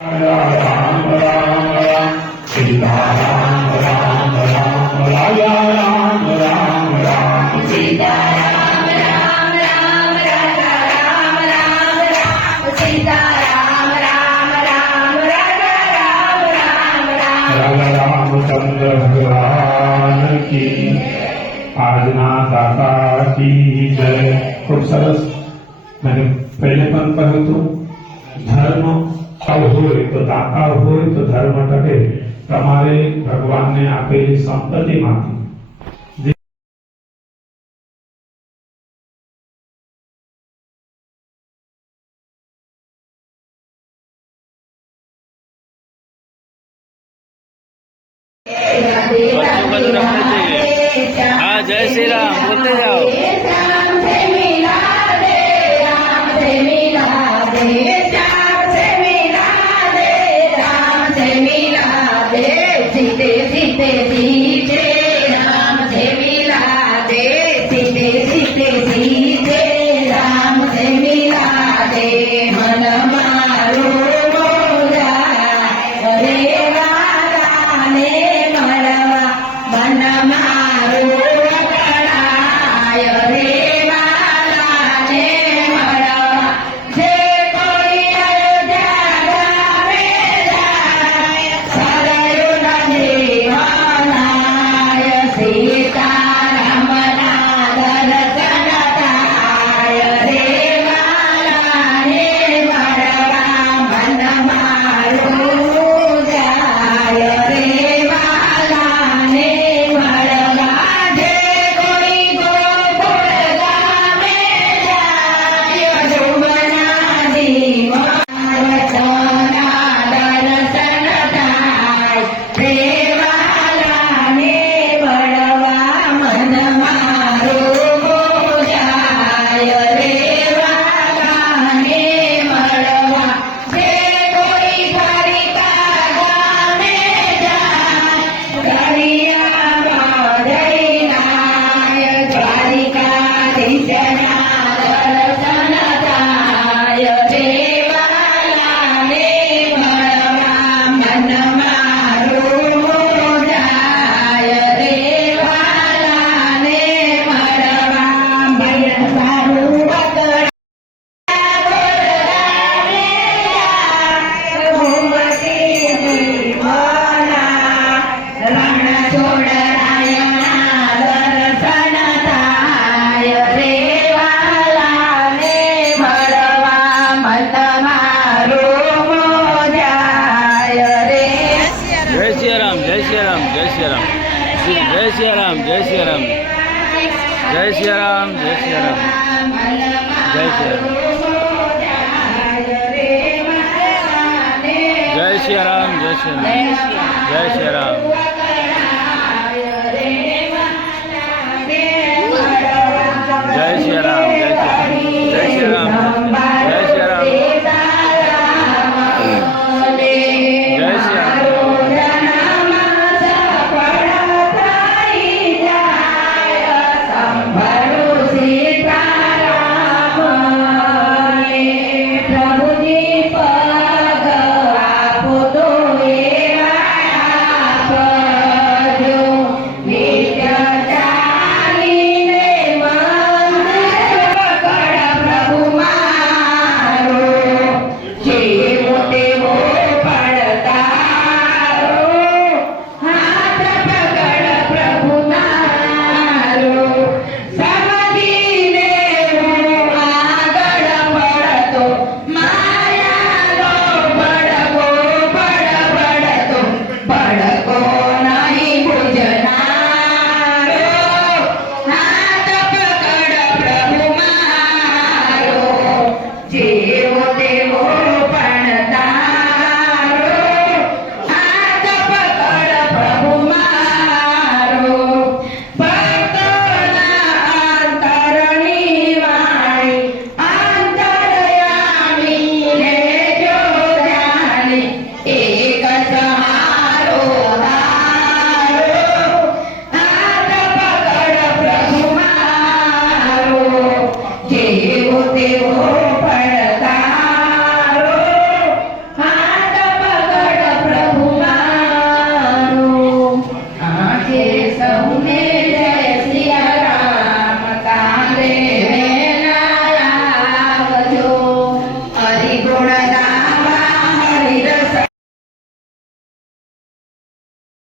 राम राम राम सीता राम राम राम राजा राम राम राम सीता राम राम राम राजा राम राम राम सीता राम राम राम राजा राम राम राम राजा रामचंद्र भगवान की આજના દાતાજી જય. ખૂબ સરસ. મેં પહેલે પણ કહ્યું હતું, ધર્મ હોય તો દાતા હોય તો ધર્મ ટકે. તમારે ભગવાનને આપેલી સંપત્તિમાંથી बच्चों का तो रखना चाहिए। हाँ, जय श्री राम बोलते जाओ। राम से मिला दे, राम से मिला दे, राम से मिला दे, राम से मिला दे, सीते सीते सीते राम से मिला दे, सीते सीते सीते राम से मिला दे, मन मारो मोरा रे वाला ने मरवा मन मारो वकड़ाय रे वाला ने मरवा जे कोई अयोध्या गावे जाय सरयु नदी वनाय सीताराम ना दर्शन थाय रे वाला ने मरवा मन मारो जाय रे वाला ने मरवा जे कोई गोकुळ गावे जाय यशोमना दीवाना दर्शन थाय रे वाला ने मरवा मन मारो जाय रे वाला ने मरवा जे कोई द्वारिका गावे जाय गरिया बाधैनाय द्वारिकाधीशना दर्शन थाय रे वाला ने मरवा मन मारो जाय रे वाला ने मरवा मन मारो वकड़ा घुमती दीवाना रण छोड़ रायना दर्शन थाय रे वाला ने मरवा मत मारो जाय रे जय श्री राम, जय श्री राम, जय श्री राम, जय श्री राम, जय श्री राम, जय श्री राम, जय श्री राम, जय श्री राम, जय श्री राम, जय श्री राम, जय श्री राम।